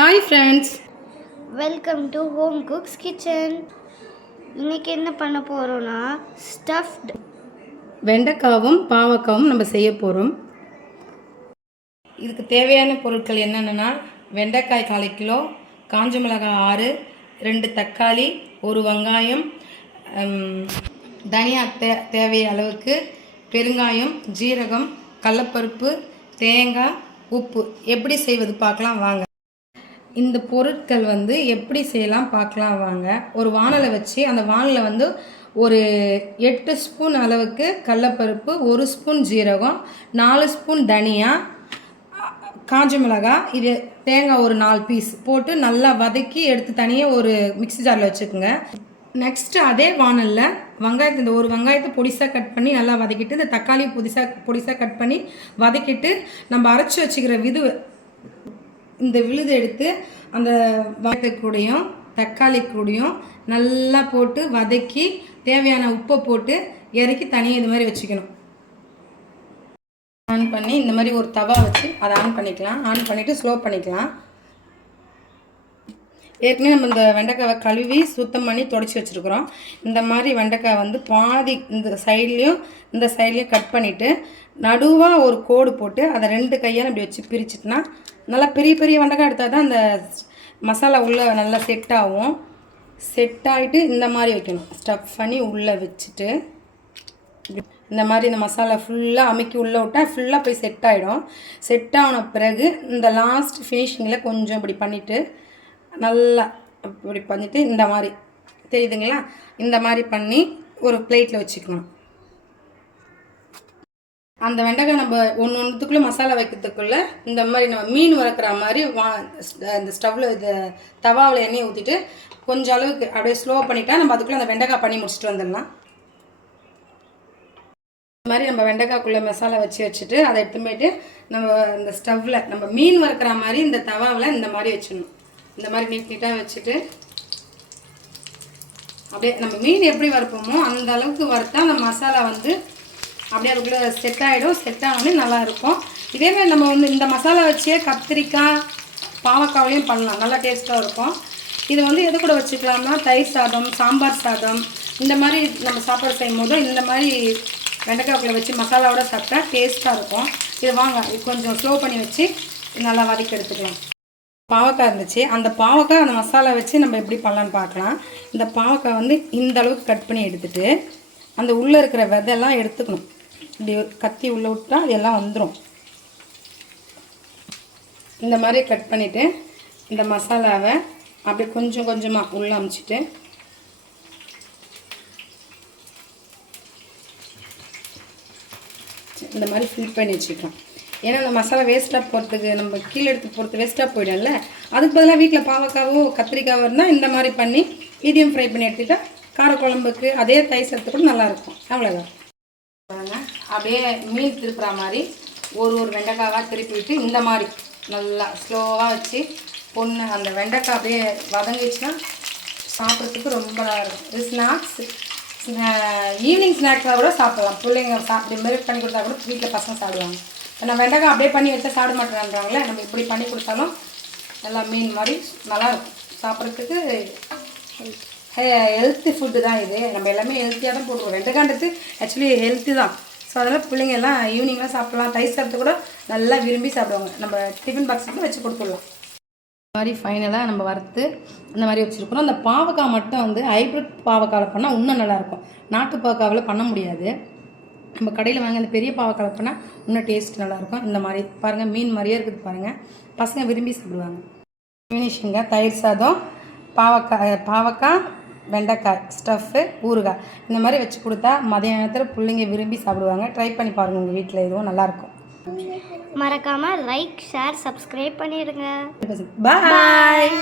Hi friends, welcome to home cooks kitchen. இன்றைக்கி என்ன பண்ண போகிறோன்னா ஸ்டஃப்டு வெண்டைக்காவும் பாவக்காவும் நம்ம செய்ய போகிறோம். இதுக்கு தேவையான பொருட்கள் என்னென்னா வெண்டைக்காய் 1/4 கிலோ, காஞ்ச மிளகாய் 6, 2 தக்காளி, 1 வெங்காயம், தனியா தேவைய அளவுக்கு, பெருங்காயம், ஜீரகம், கடலைப்பருப்பு, தேங்காய், உப்பு. எப்படி செய்வது பார்க்கலாம் வாங்க. இந்த பொருட்கள் எப்படி செய்யலாம் பார்க்கலாம் வாங்க. ஒரு வானலை வச்சு அந்த வானலை ஒரு 8 ஸ்பூன் அளவுக்கு கடலைப்பருப்பு, 1 ஸ்பூன் ஜீரகம், 4 ஸ்பூன் தனியா, காஞ்ச மிளகாய், இது தேங்காய் ஒரு 4 பீஸ் போட்டு நல்லா வதக்கி எடுத்து தனியாக ஒரு மிக்ஸி ஜாரில் வச்சுக்கோங்க. நெக்ஸ்ட்டு அதே வானலில் வெங்காயத்தை, இந்த ஒரு வெங்காயத்தை பொடிசாக கட் பண்ணி நல்லா வதக்கிட்டு, இந்த தக்காளி பொடிசாக கட் பண்ணி வதக்கிட்டு, நம்ம அரைச்சி வச்சுக்கிற இந்த விழுது எடுத்து அந்த வெங்காயத்துக்கூடையும் தக்காளி கூடையும் நல்லா போட்டு வதக்கி தேவையான உப்பை போட்டு இறக்கி தனியாக இது மாதிரி வச்சுக்கணும். ஆன் பண்ணி இந்த மாதிரி ஒரு தவா வச்சு அதை ஆன் பண்ணிக்கலாம். ஆன் பண்ணிவிட்டு ஸ்லோ பண்ணிக்கலாம். ஏற்கனவே நம்ம இந்த வெண்டைக்காவை கழுவி சுத்தம் பண்ணி தொடச்சி வச்சுருக்குறோம். இந்த மாதிரி வெண்டைக்காய் பாதி இந்த சைட்லேயும் கட் பண்ணிவிட்டு நடுவாக ஒரு கோடு போட்டு அதை 2 கையால் இப்படி வச்சு பிரிச்சுட்டுனா நல்லா பெரிய பெரிய வெண்டைக்காய் எடுத்தால் தான் அந்த மசாலா உள்ளே நல்லா செட் ஆகும். செட் ஆகிட்டு இந்த மாதிரி வைக்கணும். ஸ்டஃப் பண்ணி உள்ளே வச்சுட்டு இந்த மாதிரி இந்த மசாலா ஃபுல்லாக அமுக்கி உள்ளே விட்டால் ஃபுல்லாக போய் செட் ஆகிடும். செட் ஆன பிறகு இந்த லாஸ்ட் ஃபினிஷிங்கில் கொஞ்சம் இப்படி பண்ணிவிட்டு நல்லா இப்படி பண்ணிவிட்டு இந்த மாதிரி தெரியுதுங்களா, இந்த மாதிரி பண்ணி ஒரு பிளேட்டில் வச்சுக்கணும். அந்த வெண்டைக்காய் நம்ம ஒன்றுத்துக்குள்ளே மசாலா வைக்கிறதுக்குள்ளே இந்த மாதிரி நம்ம மீன் வளர்க்குற மாதிரி இந்த ஸ்டவ்வில் இது தவாவில் எண்ணெய் ஊற்றிட்டு கொஞ்சம் அளவுக்கு அப்படியே ஸ்லோ பண்ணிட்டா நம்ம அதுக்குள்ளே அந்த வெண்டைக்காய் பண்ணி முடிச்சுட்டு வந்துடலாம். இந்த மாதிரி நம்ம வெண்டைக்காய்க்குள்ளே மசாலா வச்சுட்டு அதை எடுத்து போயிட்டு நம்ம இந்த ஸ்டவ்வில் நம்ம மீன் வறுக்கிற மாதிரி இந்த தவாவில் இந்த மாதிரி வச்சிடணும். இந்த மாதிரி நீட்டாக வச்சுட்டு அப்படியே நம்ம மீன் எப்படி வறுப்போமோ அந்த அளவுக்கு வறுத்தா அந்த மசாலா அப்படியே அதுக்குள்ளே செட் ஆகிடும். செட் ஆகணும், நல்லாயிருக்கும். இதேமாதிரி நம்ம இந்த மசாலா வச்சே கத்திரிக்காய் பாவக்காவிலையும் பண்ணலாம், நல்லா டேஸ்ட்டாக இருக்கும். இது எது கூட வச்சுக்கலாம்னா தயிர் சாதம், சாம்பார் சாதம், இந்த மாதிரி நம்ம சாப்பாடு செய்யும் போது இந்த மாதிரி வெண்டைக்காய்க்குள்ளே வச்சு மசாலாவோட சாப்பிட்டா டேஸ்ட்டாக இருக்கும். இது வாங்க கொஞ்சம் ஸ்லோ பண்ணி வச்சு நல்லா வதக்கி எடுத்துக்கலாம். பாவக்காய் இருந்துச்சு, அந்த பாவக்காய் அந்த மசாலா வச்சு நம்ம எப்படி பண்ணலான்னு பார்க்கலாம். இந்த பாவக்காய் இந்த அளவுக்கு கட் பண்ணி எடுத்துகிட்டு அந்த உள்ளே இருக்கிற விதையெல்லாம் எடுத்துக்கணும். இப்படி கத்தி உள்ளே விட்டா அதெல்லாம் வந்துடும். இந்த மாதிரி கட் பண்ணிவிட்டு இந்த மசாலாவை அப்படியே கொஞ்சம் கொஞ்சமாக உள்ளே அமுச்சிட்டு இந்த மாதிரி ஃபில் பண்ணி வச்சுக்கலாம். ஏன்னா அந்த மசாலா வேஸ்ட்டாக போகிறதுக்கு நம்ம கீழே எடுத்து போகிறது வேஸ்ட்டாக போயிடும்ல, அதுக்கு பதிலாக வீட்டில் பாவக்காவோ கத்திரிக்காவோ இருந்தால் இந்த மாதிரி பண்ணி இதையும் ஃப்ரை பண்ணி எடுத்துக்கிட்டால் காரக்குழம்புக்கு அதே தயிர் சேர்த்து கூட நல்லாயிருக்கும். அவ்வளோதான். அப்படியே மீன் திருப்புற மாதிரி ஒரு வெண்டைக்காவாக திருப்பி விட்டு இந்த மாதிரி நல்லா ஸ்லோவாக வச்சு அந்த வெண்டைக்காய் அப்படியே வதங்கிச்சுன்னா சாப்பிட்றதுக்கு ரொம்ப நல்லா இருக்கும். இது ஸ்நாக்ஸ், ஈவினிங் ஸ்நாக்ஸாக கூட சாப்பிட்லாம். பிள்ளைங்க சாப்பிட்டு மெல்ட் பண்ணி கொடுத்தா கூட வீட்டில் பசங்க சாப்பிடுவாங்க. நான் வெண்டைக்காய் அப்படியே பண்ணி வச்சா சாப்பிட மாட்டேறாங்களே, நம்ம இப்படி பண்ணி கொடுத்தாலும் நல்லா மீன் மாதிரி நல்லாயிருக்கும். சாப்பிட்றதுக்கு ஹெல்த்தி ஃபுட்டு தான் இது. நம்ம எல்லாமே ஹெல்த்தியாக தான் போட்டுருவோம். வெண்டைக்காண்டது ஆக்சுவலி ஹெல்த்தி தான். ஸோ அதெல்லாம் பிள்ளைங்க எல்லாம் ஈவினிங்லாம் சாப்பிட்லாம். தயிர் சாப்பிட்டு கூட நல்லா விரும்பி சாப்பிடுவாங்க. நம்ம டிஃபன் பாக்ஸுக்கு வச்சு கொடுத்துடலாம். இந்த மாதிரி ஃபைனலாக நம்ம வறுத்து இந்த மாதிரி வச்சுருக்கிறோம். அந்த பாவக்காய் மட்டும் ஹைப்ரிட் பாவக்காவில் பண்ணால் இன்னும் நல்லாயிருக்கும். நாட்டு பாவக்காவில் பண்ண முடியாது. நம்ம கடையில் வாங்க அந்த பெரிய பாவக்காவில் பண்ணால் இன்னும் டேஸ்ட் நல்லாயிருக்கும். இந்த மாதிரி பாருங்கள், மீன் மாதிரியே இருக்குது பாருங்கள். பசங்க விரும்பி சாப்பிடுவாங்க. ஃபினிஷிங்காக தயிர் சாதம், பாவக்காய், வெண்டைக்காய் ஸ்டஃப்பு, ஊறுகாய் இந்த மாதிரி வச்சு கொடுத்தா மதிய நேரத்தில் பிள்ளைங்க விரும்பி சாப்பிடுவாங்க. ட்ரை பண்ணி பாருங்கள் உங்கள் வீட்டில், இதுவும் நல்லாயிருக்கும். மறக்காமல் லைக், ஷேர், சப்ஸ்கிரைப் பண்ணிடுங்க. பாய்.